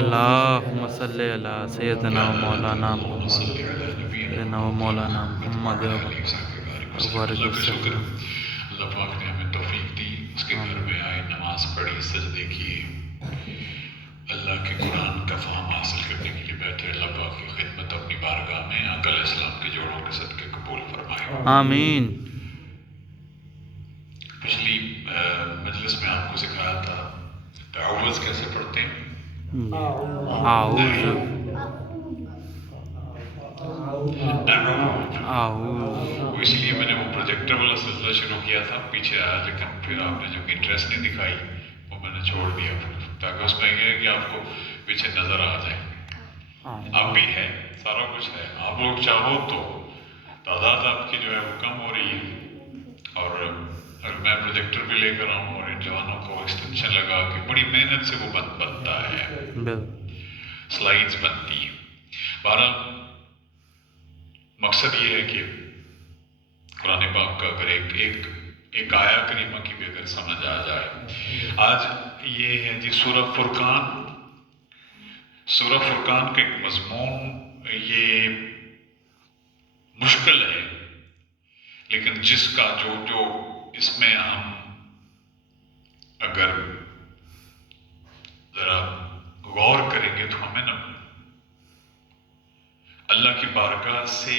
اللهم صل على سيدنا ومولانا اللهم محمد صل على نبینا سيدنا ومولانا محمد وعلى آلہ وصحبہ بارک وسلم۔ وبارك اللہ کا شکر، وسلم. اللہ پاک نے ہمیں توفیق دی، اس کے گھر میں آئے، نماز پڑھی، سجدے کیے، اللہ کے قرآن کا فہم حاصل کرنے کے لیے بیٹھے۔ اللہ پاک کی خدمت اپنی بارگاہ میں آقا علیہ السلام کے جوڑوں کے صدقے قبول فرمائے۔ آمین. پچھلی مجلس میں آپ کو سکھایا تھا تعوذ کیسے پڑھتے ہیں۔ اعوذ وہ اس لیے میں نے وہ پروجیکٹر والا سلسلہ شروع کیا تھا، پیچھے آیا، لیکن پھر آپ نے جو انٹرسٹ نہیں دکھائی وہ میں نے چھوڑ دیا، تاکہ اس میں یہ ہے کہ آپ کو پیچھے نظر آ جائے۔ اب بھی ہے، سارا کچھ ہے، آپ لوگ چاہو تو تعداد آپ کی جو ہے وہ کم ہو رہی ہے، اور اگر میں پروجیکٹر بھی لے کر آؤں اور ان جوانوں کو ایکسٹینشن لگا کے بڑی محنت سے وہ بنتا ہے، سلائیڈز بنتی ہیں۔ بہرحال مقصد یہ ہے کہ قرآن پاک کا اگر ایک آیا کریمہ کی بھی اگر سمجھ آ جائے۔ آج یہ ہے جی سورہ فرقان۔ سورہ فرقان کا ایک مضمون یہ مشکل ہے، لیکن جس کا جو اس میں ہم اگر ذرا غور کریں گے تو ہمیں نا اللہ کی بارگاہ سے،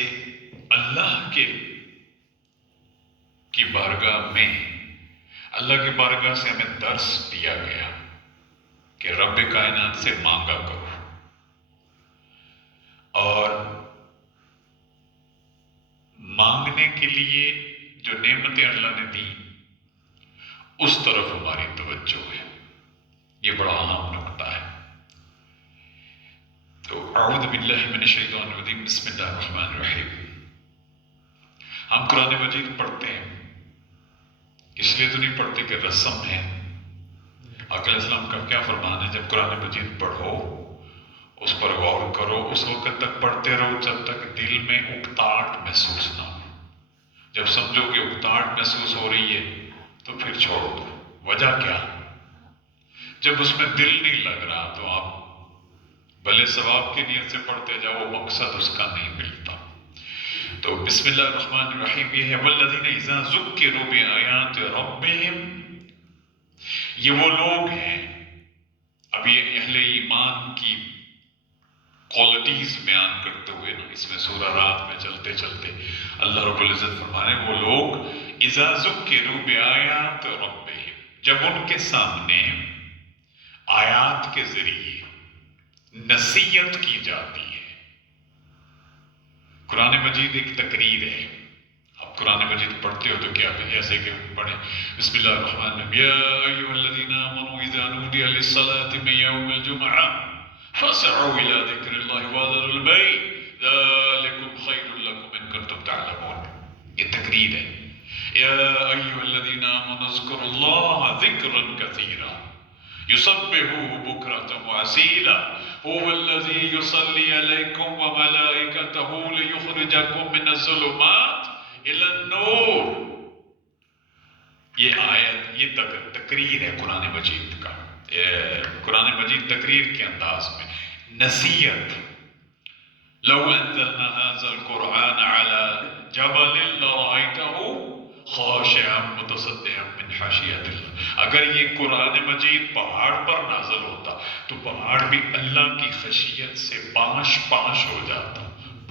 اللہ کی بارگاہ میں اللہ کی بارگاہ سے ہمیں درس دیا گیا کہ رب کائنات سے مانگا کرو، اور مانگنے کے لیے جو نعمتیں اللہ نے دی اس طرف ہماری توجہ ہے۔ یہ بڑا اہم نقطہ ہے۔ تو اعوذ باللہ من الشیطان الرجیم، بسم اللہ الرحمن الرحیم۔ ہم قرآن مجید پڑھتے ہیں، اس لیے تو نہیں پڑھتے کہ رسم ہے۔ آقا علیہ السلام کا کیا فرمان ہے، جب قرآن مجید پڑھو اس پر غور کرو، اس وقت تک پڑھتے رہو جب تک دل میں اکتاہٹ محسوس نہ ہو۔ جب سمجھو کہ اکتاہٹ محسوس ہو رہی ہے تو پھر چھوڑ دو۔ وجہ کیا؟ جب اس میں دل نہیں لگ رہا تو آپ بھلے ثواب کی نیت سے پڑھتے جاؤ، مقصد اس کا نہیں ملتا۔ تو بسم اللہ الرحمن الرحیم یہ ہے، والذین اذا ذکروا بآیات ربہم، یہ وہ لوگ ہیں، اب یہ اہل ایمان کی کوالٹیز بیان کرتے ہوئے نا اس میں سورہ رات میں چلتے چلتے اللہ رب العزت فرمانے وہ لوگ اذا ذکروا بآیات ربہم، جب ان کے سامنے آیات کے ذریعے نصیحت کی جاتی ہے۔ قرآن مجید ایک تقریر ہے۔ آپ قرآن مجید پڑھتے ہو تو کیا ایسے کہ پڑھیں بسم اللہ الرحمن الرحیم، یا ایھا الذین آمنوا اذا نودی للصلاة من یوم الجمعہ فاسعوا الی ذکر اللہ وذروا البیع ذلکم خیر لکم ان کنتم تعلمون۔ یہ تقریر ہے۔ یا ایھا الذین آمنوا اذکروا اللہ ذکرا کثیرا یسبحوہ بکرۃ وأصیلا هو الذی یصلی علیکم وملائکتہ لیخرجکم من الظلمات الی النور۔ یہ آیت، یہ تقریر ہے قرآن مجید کا۔ قرآن مجید تقریر کے انداز میں نصیحت۔ لو انزلنا هذا القرآن على جبل لرأيته خاشعا متصدعا من خشیۃ اللہ۔ اگر یہ قرآن مجید پہاڑ پر نازل ہوتا تو پہاڑ بھی اللہ کی خشیت سے پاش پاش ہو جاتا،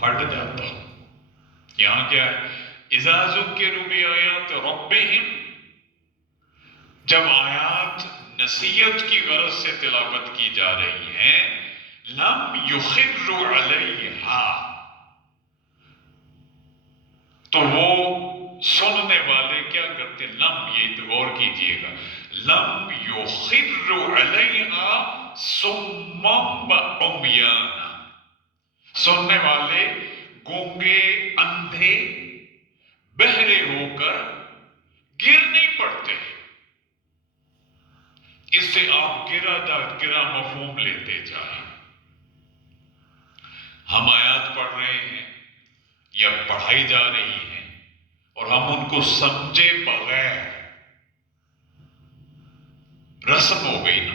پھٹ جاتا۔ یہاں کیا ہے، اذا ذکروا بآیات ربہم، جب آیات نصیحت کی غرض سے تلاوت کی جا رہی ہیں، لم یخروا علیہا، تو وہ سننے والے کیا کرتے، لم، یہ غور کیجئے گا، لم یخروا علیہا صما وعمیانا، سننے والے گونگے، اندھے، بہرے ہو کر گر نہیں پڑتے۔ اس سے آپ گرا مفہوم لیتے جائیں۔ ہم آیات پڑھ رہے ہیں یا پڑھائی جا رہی ہیں اور ہم ان کو سمجھے بغیر، رسم ہو گئی نا،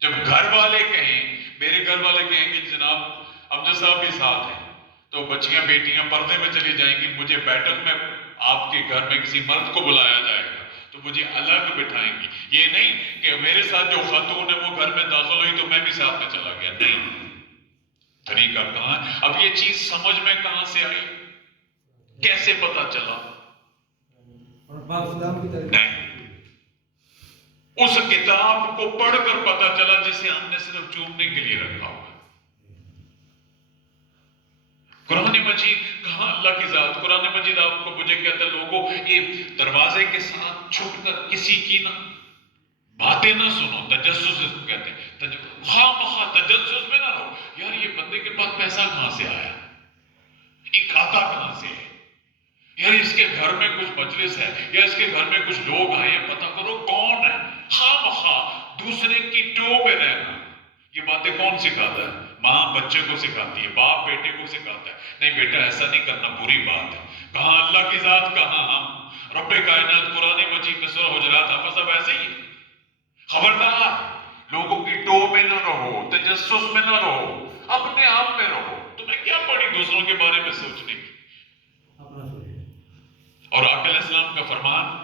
جب گھر والے کہیں، میرے گھر والے کہیں کہ جناب امجد صاحب بھی ساتھ ہیں، تو بچیاں بیٹیاں پردے میں چلی جائیں گی، مجھے بیٹھک میں آپ کے گھر میں کسی مرد کو بلایا جائے گا تو مجھے الگ بٹھائیں گی. یہ نہیں کہ میرے ساتھ جو خاتون ہے وہ گھر میں داخل ہوئی تو میں بھی ساتھ میں چلا گیا. نہیں، طریقہ کہاں؟ اب یہ چیز سمجھ میں کہاں سے آئی؟ کیسے پتا چلا؟ نہیں، اس کتاب کو پڑھ کر پتا چلا جسے ہم نے صرف چومنے کے لیے رکھا ہوا. قرآن مجید کہاں اللہ کی ذات؟ قرآن مجید آپ کو مجھے کہتا ہے لوگوں ایک دروازے کے ساتھ چھپ کر کسی کی نہ باتیں نہ سنو. تجسس اس کو کہتے ہیں. خواہ مخواہ تجسس میں نہ رہو. یار یہ بندے کے پاس پیسہ کہاں سے آیا؟ یہ کھاتا کہاں سے ہے؟ یار اس کے گھر میں کچھ مجلس ہے یا اس کے گھر میں کچھ لوگ آئے ہیں، پتہ کرو کون ہے. خواہ مخواہ دوسرے کی ٹو میں رہنا. یہ باتیں کون سکھاتا ہے؟ ماں بچے کو سکھاتی ہے، باپ بیٹے کو سکھاتا ہے. نہیں بیٹا ایسا نہیں کرنا، بری بات ہے. کہاں اللہ کی ذات، کہاں ہم. رب کائنات قرآن مجید میں سورہ حجرات آپ سب ایسے ہی. خبردار لوگوں کی ٹو میں نہ رہو، تجسس میں نہ رہو، اپنے آپ میں رہو. تمہیں کیا پڑی دوسروں کے بارے میں سوچنے کی؟ اور آقا علیہ السلام کا فرمان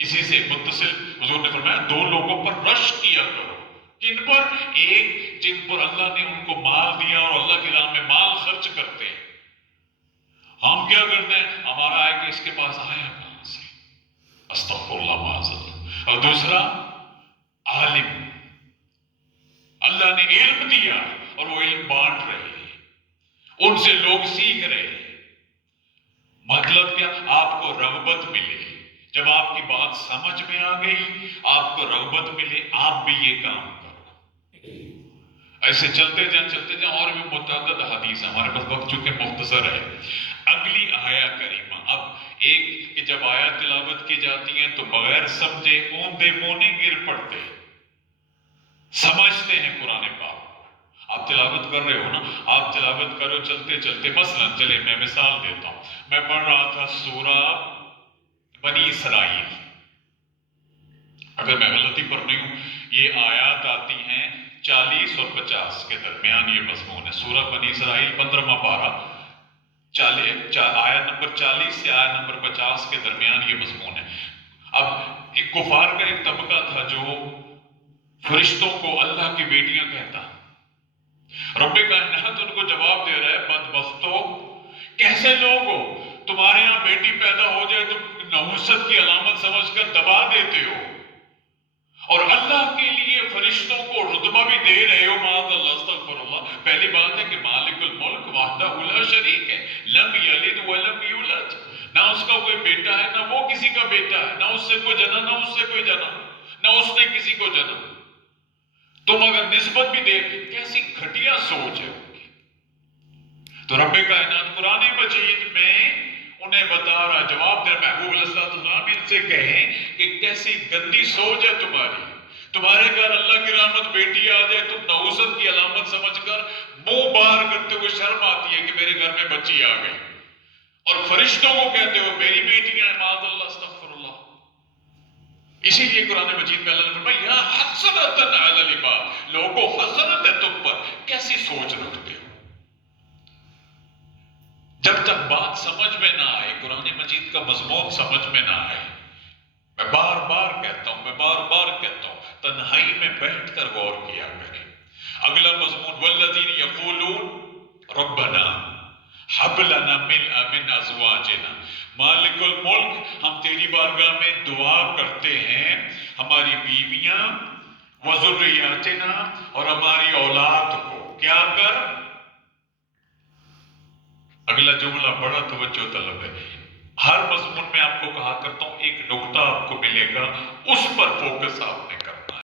اسی سے متصل، حضور نے فرمایا دو لوگوں پر رشک کیا کرو. کن پر؟ ایک جن پر اللہ نے ان کو مال دیا اور اللہ کی راہ میں مال خرچ کرتے ہیں. ہم کیا کرتے ہیں؟ ہمارا ہے کہ اس کے پاس آیا کہاں سے، استغفر اللہ معاذ اللہ. اور دوسرا عالم، اللہ نے علم دیا اور وہ علم بانٹ رہے ہیں، ان سے لوگ سیکھ رہے ہیں. مطلب کیا؟ آپ کو رغبت ملے. جب آپ کی بات سمجھ میں آ گئی، آپ کو رغبت ملے، آپ بھی یہ کام کرو. ایسے چلتے جائیں اور بھی متعدد حدیث. ہمارے پاس وقت چونکہ مختصر ہے. اگلی آیا کریمہ، اب ایک کہ جب آیات تلاوت کی جاتی ہیں تو بغیر سمجھے اوندے مونے گر پڑتے. سمجھتے ہیں قرآن پاک. آپ تلاوت کر رہے ہو نا، آپ تلاوت کرو چلتے چلتے. مثلا چلے میں مثال دیتا ہوں. میں پڑھ رہا تھا سورہ بنی اسرائیل. اگر میں غلطی پر نہیں ہوں یہ آیات آتی ہیں 40 اور 50 کے درمیان. یہ مضمون ہے سورہ بنی اسرائیل 15واں پارہ، آیت نمبر 40 سے آیت نمبر 50 کے درمیان یہ مضمون ہے. اب ایک کفار کا ایک طبقہ تھا جو فرشتوں کو اللہ کی بیٹیاں کہتا. رب کائنات ان کو جواب دے رہا ہے بدبختو، کیسے لوگ ہو، تمہارے یہاں بیٹی پیدا ہو جائے تو نحوست کی علامت سمجھ کر دبا دیتے ہو، اور اللہ کے لیے فرشتوں کو رتبہ بھی دے رہے ہو. معاذ اللہ، استغفر اللہ. پہلی بات ہے کہ مالک الملک وحدہ لا شریک ہے، لم یلد ولم یولد. نہ اس کا کوئی بیٹا ہے، نہ وہ کسی کا بیٹا ہے، نہ اس سے کوئی جنا، نہ اس سے کوئی جنا، نہ اس نے کسی کو جنا. تم اگر نسبت بھی دے، کیسی گھٹیا سوچ ہے. تو رب کائنات قرآن مجید میں انہیں بتا رہا، جواب دے رہا. محبوب علیہ السلام ان سے کہیں کہ کیسی گندی سوچ ہے تمہاری. تمہارے گھر اللہ کی رحمت بیٹی آ جائے تم نحوست کی علامت سمجھ کر منہ باہر کرتے ہوئے شرم آتی ہے کہ میرے گھر میں بچی آ گئی، اور فرشتوں کو کہتے ہو میری بیٹیاں ہیں. معاذ اللہ، استغفر اللہ. اسی لیے قرآن مجید میں اللہ نے فرمایا یا حسرۃ علی العباد، لوگوں حسرت ہے تم پر، کیسی سوچ رکھتے ہو. جب تک بات سمجھ میں نہ آئے، قرآن مجید کا مضمون سمجھ میں نہ آئے، میں بار بار کہتا ہوں تنہائی میں بیٹھ کر غور کیا کریں. اگلا مضمون والذین یقولون ربنا حب لنا من ازواجنا. مالک الملک، ہم تیری بارگاہ میں دعا کرتے ہیں ہماری بیویاں، وذریاتنا، اور ہماری اولاد کو کیا کر. اگلا جملہ بڑا توجہ طلب ہے. ہر مضمون میں آپ کو کہا کرتا ہوں ایک نقطہ آپ کو ملے گا، اس پر فوکس آپ نے